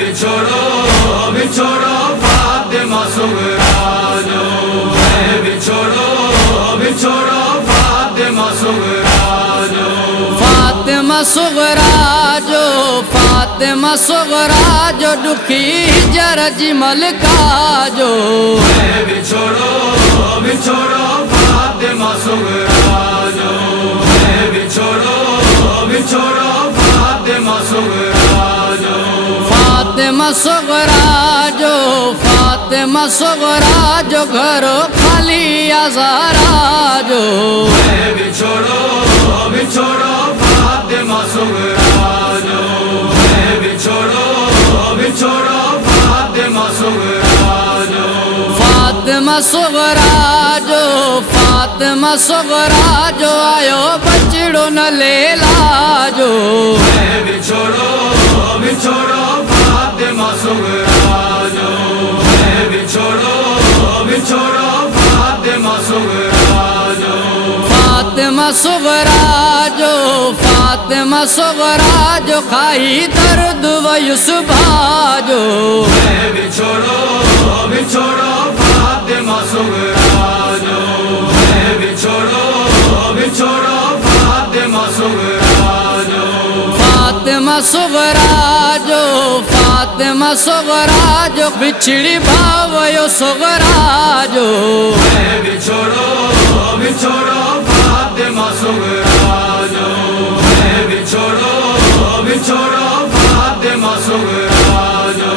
بچھوڑو بچھوڑو فاطمہ صغریٰ جو بچھوڑو بچھوڑو فاطمہ صغریٰ جو فاطمہ صغریٰ جو فاطمہ صغریٰ جو دکھی ہجر جی ملکہ جو بچھوڑو بچھوڑو فاطمہ صغریٰ جو بچھوڑو بچھوڑو فاطمہ صغریٰ جو فاطمہ صغریٰ جو فاطمہ صغریٰ جو گھر خالی ازارا جو بچھوڑو بچھوڑو فاطمہ صغریٰ جو بچھوڑو بچھوڑو فاطمہ صغریٰ جو فاطمہ صغریٰ جو فاطمہ صغریٰ جو آیو بچڑو نہ لیلا جو بچھوڑو بچھوڑو فاطمہ صغریٰ جو بچھوڑو بچھوڑو فاطمہ صغریٰ جو فاطمہ صغریٰ جو فاطمہ صغریٰ جو کھائی درد و یوسفہ جو بچھوڑو بچھوڑو فاطمہ صغریٰ جو بچھوڑو بچھوڑو فاطمہ صغریٰ جو فاطمہ صغریٰ جو فاطمہ صغریٰ جو بچھڑی بھاویو صغریٰ جو بچھوڑو بچھوڑو فاطمہ صغریٰ جو بچھوڑو بچھوڑو فاطمہ صغریٰ جو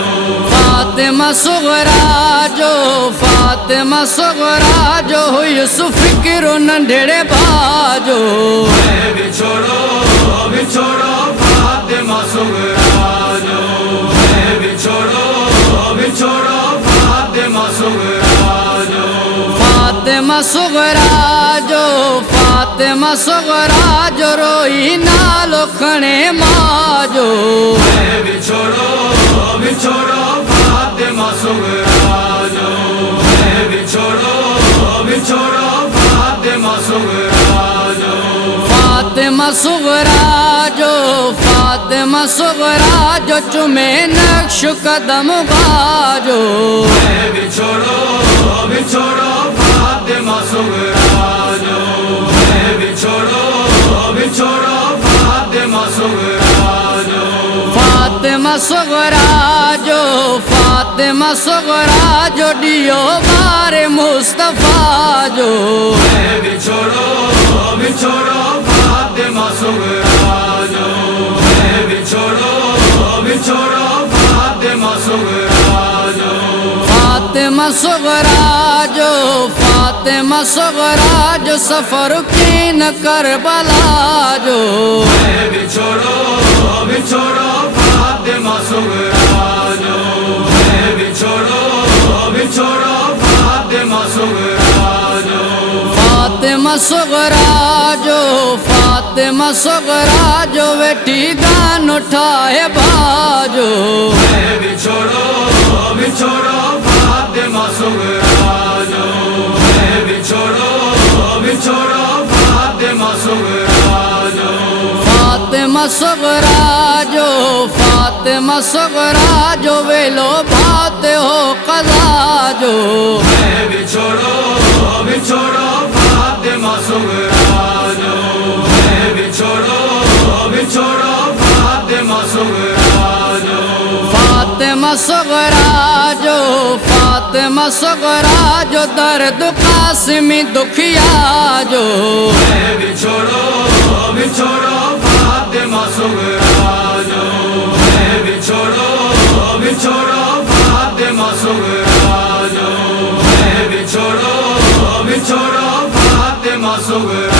فاطمہ صغریٰ جو فاطمہ صغریٰ جو ہوئی سو فکر ننڈڑے بھا جو بچھوڑو بچھوڑو فاطمہ صغریٰ جو بچھوڑو بچھوڑو فاطمہ صغریٰ جو فاطمہ صغریٰ جو فاطمہ صغریٰ جو روئی نالو کھنے ماں جو بچھوڑو بچھوڑو فاطمہ صغریٰ جو بچھوڑو بچھوڑو فاطمہ صغریٰ جو فاطمہ صغریٰ جو فاطمہ صغریٰ جو چمے نقش قدم با جو بچھوڑو بچھوڑو فاطمہ صغریٰ جو بچھوڑو بچھوڑو فاطمہ صغریٰ جو فاطمہ صغریٰ جو فاطمہ صغریٰ جو ڈیو بار مصطفیٰ جو بچھوڑو بچھوڑو فاطمہ صغریٰ جو بچھوڑو بچھوڑو فاطمہ صغریٰ جو فاطمہ صغریٰ جو فاطمہ صغریٰ جو سفر کی نہ کربلا جو بچھوڑو بچھوڑو فاطمہ صغریٰ جو بچھوڑو بچھوڑو فاطمہ صغریٰ جو فاطمہ صغریٰ جو فاطمہ صغریٰ جو بیٹی دان اٹھائے بھا جو بچھوڑو بچھوڑو فاطمہ صغریٰ جو بچھوڑو بچھوڑو فاطمہ صغریٰ جو فاطمہ صغریٰ جو فاطمہ صغریٰ جو ویلو بھاتے ہو قضا جو بچھوڑو بچھوڑو فاطمہ صغریٰ جو بچھوڑو بچھوڑو فاطمہ صغریٰ جو فاطمہ صغریٰ جو فاطمہ صغریٰ جو درد قاسمی دکھیا جو بچھوڑو بچھوڑو فاطمہ صغریٰ جو بچھوڑو بچھوڑو فاطمہ صغریٰ جو بچھوڑو بچھوڑو فاطمہ صغریٰ